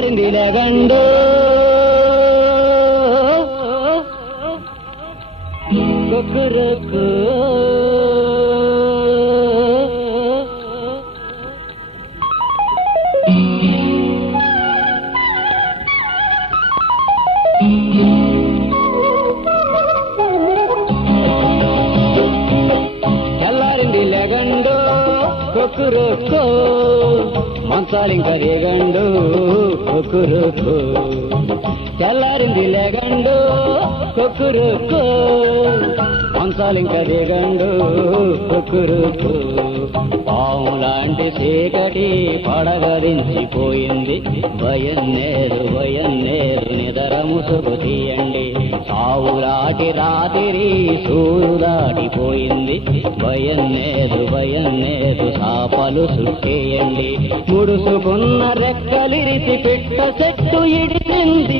తెల్లారింది లేగండు కుక్కురుకు తెల్లారింది లేగండు కుక్కురుకు మంచాలింక రేగండు కుక్కురుకు తెల్లారింది లేగండు కుక్కురుకు మంచాలింక రేగండు కుక్కురుకు పాములాంటి చీకటి పడగదించిపోయింది భయన్నేరు నిదర ముసుగు తీయండి సావులాటి రాత్రి సూరు దాటిపోయింది భయన్నేరు సాపలు చుట్టేయండి ముడుసుకున్న రెక్కలిరిసి పెట్ట చెట్టు ఇడిచింది